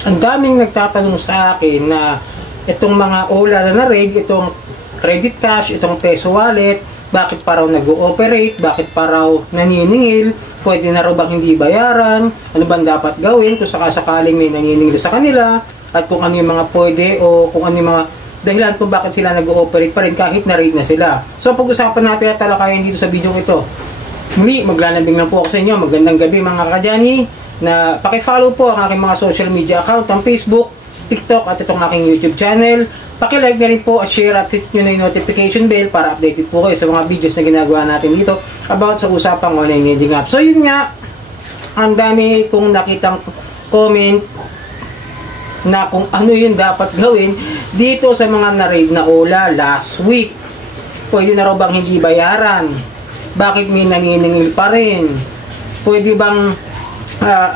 ang daming nagtatanong sa akin na itong mga OLA na na-raid, itong credit cash, itong peso wallet, bakit pa raw nag-ooperate, bakit pa raw naniningil, pwede na raw bang hindi bayaran, ano bang dapat gawin kung sakasakaling may naniningil sa kanila, at kung ano yung mga pwede o kung ano yung mga dahilan kung bakit sila nag-ooperate pa rin kahit na-raid na sila. So pag-usapan natin at talakayan dito sa video ito. Muli, maglalambing lang po ako sa inyo. Magandang gabi mga kadyani, na paki-follow po ang aking mga social media account, ang Facebook, TikTok at itong aking YouTube channel. Paki-like na rin po at share at hit nyo na yung notification bell para updated po kayo sa mga videos na ginagawa natin dito about sa usapang online lending app. So yun nga, ang dami kong nakitang comment na kung ano yun dapat gawin dito sa mga na-raid na OLA last week. Pwede na raw bang hindi bayaran? Bakit may naniningil pa rin? Pwede bang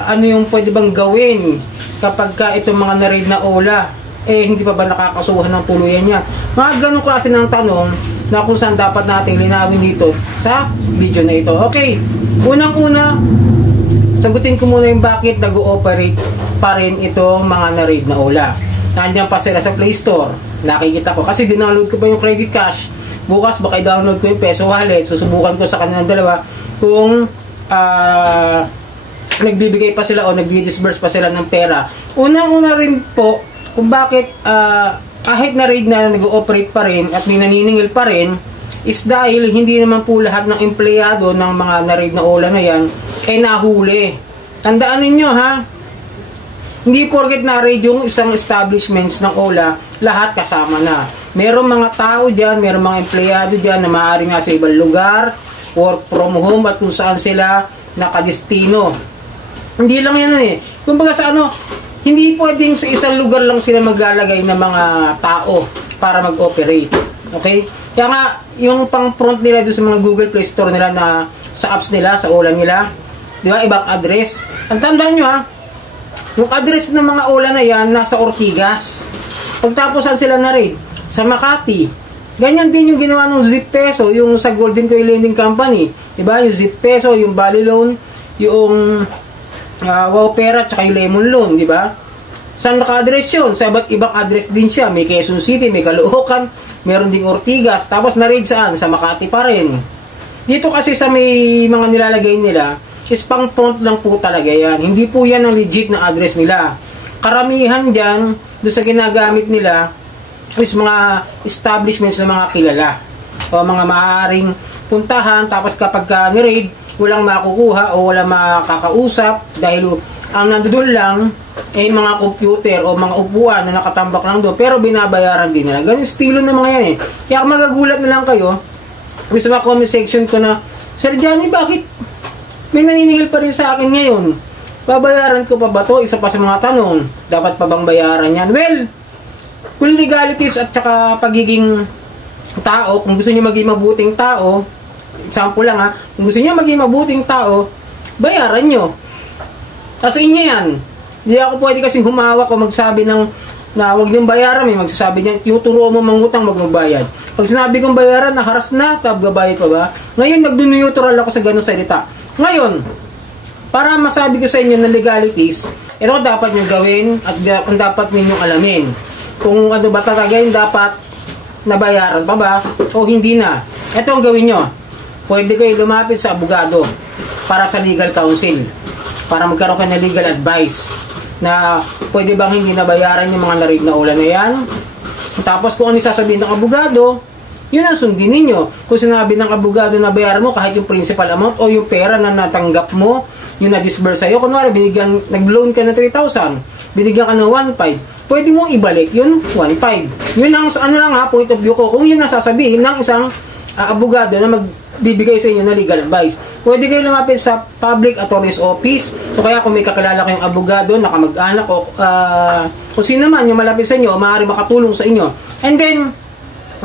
ano yung pwede bang gawin kapag ka itong mga na-raid na OLA hindi pa ba nakakasuhan ng tuluyan niya? Mga ganong klase ng tanong na kung saan dapat natin linawin dito sa video na ito. Okay, unang-una, sagutin ko muna yung bakit nag-ooperate pa rin itong mga na-raid na OLA. Nandiyan pa sila sa Play Store. Nakikita ko kasi dinownload ko pa yung credit cash. Bukas baka i-download ko yung peso wallet. Susubukan ko sa kanilang dalawa kung nagbibigay pa sila o nag-disburse pa sila ng pera. Unang-una rin po kung bakit kahit na-raid na nag-ooperate pa rin at may naniningil pa rin is dahil hindi naman po lahat ng empleyado ng mga na-raid na OLA na yan nahuli. Tandaan ninyo ha, hindi porket na-raid yung isang establishments ng OLA, lahat kasama na. Merong mga tao dyan, merong mga empleyado dyan na maaaring nga sa ibang lugar, work from home at kung saan sila nakadestino. Hindi lang yan kumbaga sa hindi pwedeng sa isang lugar lang sila maglalagay ng mga tao para mag-operate. Okay? Kaya nga, yung pang-front nila doon sa mga Google Play Store nila na sa apps nila, sa OLA nila, di ba, ibang address. Ang tandaan nyo yung address ng mga OLA na yan, nasa Ortigas. Pagtapusan sila na-raid, sa Makati. Ganyan din yung ginawa ng Zip Peso, yung sa Golden Coin Lending Company. Di ba, yung Zip Peso, yung Bali Loan, yung Wow Pera, tsaka yung Lemon Loan, di ba? Saan naka-address yun? Sa iba't ibang address din siya. May Quezon City, may Caloocan, meron ding Ortigas, tapos na-raid saan? Sa Makati pa rin. Dito kasi sa may mga nilalagay nila, is pang front lang po talaga yan. Hindi po yan ang legit na address nila. Karamihan dyan, doon sa ginagamit nila, is mga establishments na mga kilala. O mga maaaring puntahan, tapos kapag ni-raid, walang makukuha o walang makakausap dahil ang nandoon lang ay mga computer o mga upuan na nakatambak lang doon pero binabayaran din nila. Ganun estilo ng mga yan Kaya magagulat na lang kayo sa mga comment section ko na, Sir Johnny, bakit may naniningil pa rin sa akin ngayon? Babayaran ko pa ba to? Isa pa sa mga tanong, dapat pa bang bayaran yan? Well, kung legalities at saka pagiging tao, kung gusto niyo maging mabuting tao, example lang kung gusto niyo maging mabuting tao, bayaran nyo. Sa inyo yan. Hindi ako pwede kasing humawak o magsabi na huwag niyong bayaran. May magsasabi niya, tuturo mo mangutang, wag magbayad. Pag sinabi kong bayaran, naharas na, gabayad pa ba? Ngayon, nagdo-neutral ako sa ganun salita. Ngayon, para masabi ko sa inyo na legalities, ito dapat nyo gawin at dapat ninyong alamin. Kung ano ba talaga yung dapat nabayaran pa ba o hindi na. Ito ang gawin nyo. Pwede kayo lumapit sa abogado para sa legal counsel, para magkaroon kayo ng legal advice na pwede bang hindi nabayaran yung mga na-raid na OLA na yan. Tapos kung ano sasabihin ng abogado, yun ang sundin ninyo. Kung sinabi ng abogado na bayaran mo kahit yung principal amount o yung pera na natanggap mo, yung na-disburse sa'yo, kunwari nag-loan ka na 3,000, binigyan ka ng 1,500, pwede mong ibalik yun 1,500. Yun ang point of view ko. Kung yun ang sasabihin ng isang abogado na magbibigay sa inyo na legal advice, pwede kayo lumapit sa Public Attorney's Office. So kaya kung may kakilala kayong abogado, nakamag-anak o kung sino man yung malapit sa inyo o maaari makatulong sa inyo, and then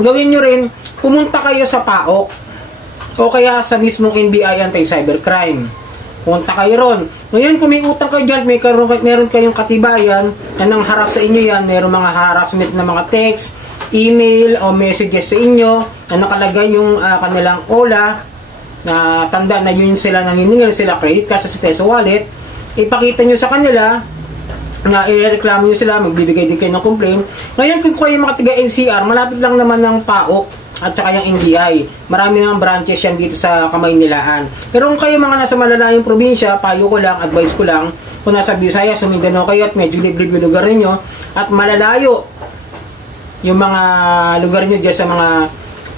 gawin nyo rin, pumunta kayo sa PAOK o kaya sa mismong NBI Anti-Cybercrime. Pumunta kayo ron. Ngayon kung may utang kayo dyan, meron kayong katibayan na nang haras sa inyo yan, meron mga harassment na mga text, email o messages sa inyo na nakalagay yung kanilang OLA na tanda na yun sila naniningil, sila credit cash sa peso wallet, ipakita nyo sa kanila na irereklamo nyo sila, magbibigay din kayo ng complaint. Ngayon, kung kayo mga taga NCR, malapit lang naman ng PAOK at saka yung NBI. Marami naman branches yan dito sa Kamaynilaan. Pero kung kayo mga nasa malalayong probinsya, payo ko lang, advice ko lang, kung nasa Visayas, Mindanao kayo at medyo libre yung lugar ninyo, at malalayo yung mga lugar nyo dyan sa mga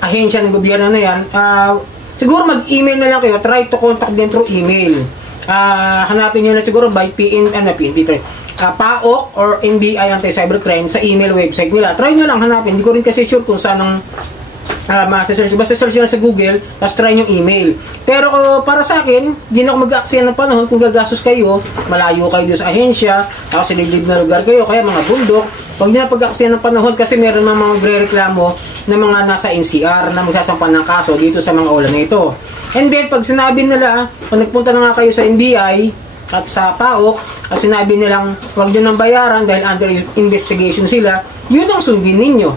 ahensya ng gobyerno na yan, siguro mag-email na lang kayo, try to contact them through email. Hanapin nyo na siguro by PAOK or NBI Anti-Cybercrime sa email website nila. Try nyo lang hanapin. Hindi ko rin kasi sure kung saan ang search. Basta search nyo sa Google, tapos try nyo email. Pero para sa akin, hindi na ako mag-aaksaya ng panahon kung gagastos kayo, malayo kayo doon sa ahensya, tapos sa liblib na lugar kayo, kaya mga bundok. Huwag nyo na pag-aaksaya ng panahon kasi meron mga magre-reklamo na mga nasa NCR na magsasampan ng kaso dito sa mga ola na ito. And then, pag sinabi nila, kung nagpunta na nga kayo sa NBI, at sa PAOK, at sinabi nilang huwag nyo nang bayaran dahil under investigation sila, yun ang sundin ninyo.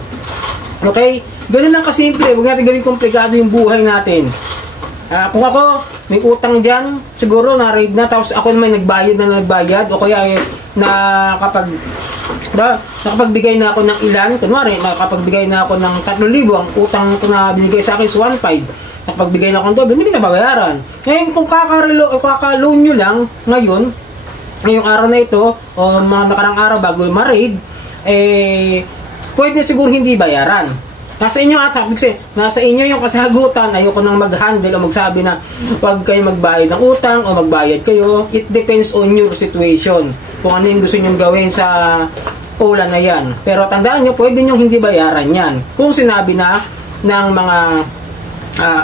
Okay? Ganun lang kasimple. Huwag natin gawing komplikado yung buhay natin. Kung ako, may utang dyan, siguro na-raid na, tapos ako naman nagbayad, o kaya nakapagbigay na ako ng ilan, kunwari, nakapagbigay na ako ng 3,000, ang utang ko na binigay sa akin is 1,500. Napagbigay na akong doble, hindi na babayaran. Ngayon, kung kaka-loan nyo lang ngayon, ngayong araw na ito, o mga nakarang araw bago ma-raid, pwede siguro hindi bayaran. Nasa inyo nasa inyo yung kasagutan. Ayoko nang mag-handle o magsabi na huwag kayo magbayad ng utang o magbayad kayo. It depends on your situation. Kung ano yung gusto nyo gawin sa ola na yan. Pero tandaan nyo, pwede nyo hindi bayaran yan. Kung sinabi na ng mga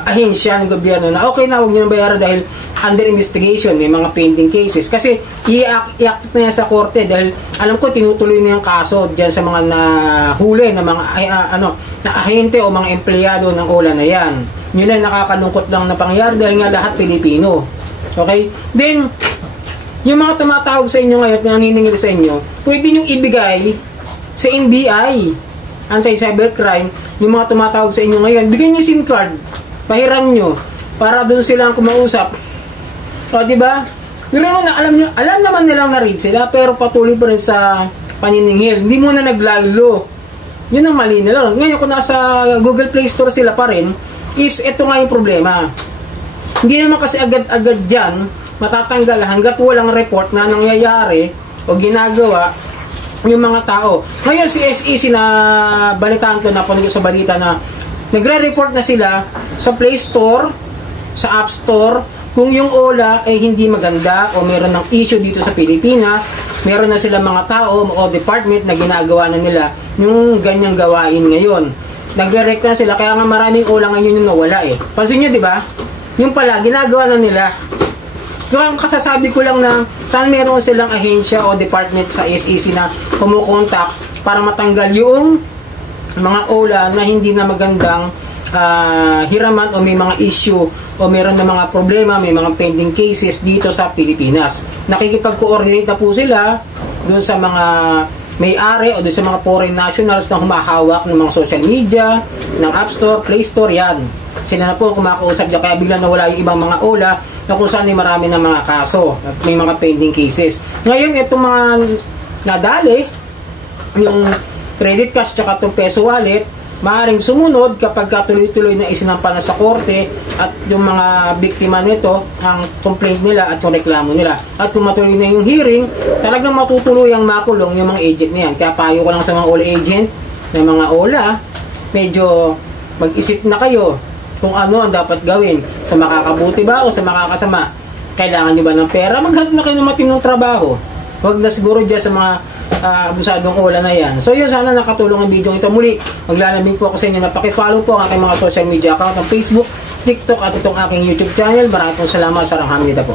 ahensya ng gobyerno na okay na, huwag nyo bayaran dahil under investigation, may mga pending cases. Kasi i-act na yan sa korte dahil alam ko tinutuloy na yung kaso dyan sa mga nahuli na mga na ahente o mga empleyado ng ola na yan. Yun ay nakakalungkot lang na pangyayari dahil nga lahat Pilipino. Okay? Then, yung mga tumatawag sa inyo ngayon na naniningil sa inyo, pwede nyo ibigay sa NBI Anti-Cybercrime, yung mga tumatawag sa inyo ngayon, bigyan nyo SIM card, pahiram nyo, para doon silang kumausap. O, diba? Pero na, alam naman nilang na-read sila, pero patuloy pa rin sa paniningil. Hindi mo na naglalo. Yun ang mali nila. Ngayon, kung nasa Google Play Store sila pa rin, is ito nga yung problema. Hindi naman kasi agad-agad dyan, matatanggal hanggat walang report na nangyayari o ginagawa yung mga tao. Ngayon si SEC na balitaan ko na po sa balita na nagre-report na sila sa Play Store, sa App Store, kung yung OLA ay hindi maganda o meron ng issue dito sa Pilipinas, meron na sila mga tao o department na ginagawa na nila yung ganyang gawain ngayon. Nagre-recta na sila, kaya nga maraming OLA ngayon yung nawala eh. Pansin nyo, di ba? Yung pala, ginagawa na nila. Yung kasasabi ko lang na saan meron silang ahensya o department sa SEC na kumukontak para matanggal yung mga OLA na hindi na magandang hiraman o may mga issue o meron na mga problema, may mga pending cases dito sa Pilipinas. Nakikipag-coordinate na po sila doon sa mga may-ari o doon sa mga foreign nationals na humahawak ng mga social media, ng App Store, Play Store, yan. Sila na po kumakausap niya, kaya biglang nawala yung ibang mga OLA na kung saan ay marami ng mga kaso at may mga pending cases. Ngayon, itong mga nadali, yung credit cash tsaka itong peso wallet, maaaring sumunod kapag tuloy-tuloy na isinampa na sa korte at yung mga biktima nito, ang complaint nila at yung reklamo nila. At kung matuloy na yung hearing, talagang matutuloy ang makulong yung mga agent na yan. Kaya payo ko lang sa mga all agent na mga OLA, medyo mag-isip na kayo kung ano ang dapat gawin. Sa makakabuti ba o sa makakasama? Kailangan nyo ba ng pera? Maghanap na kayo ng matinong trabaho. Huwag na siguro dyan sa mga abusadong OLA na yan. So yun, sana nakatulong ang video ito. Muli, maglalambing po ako sa inyo na paki-follow po ang aking mga social media account ng Facebook, TikTok at itong aking YouTube channel. Maraming po salamat sa rangham nito po.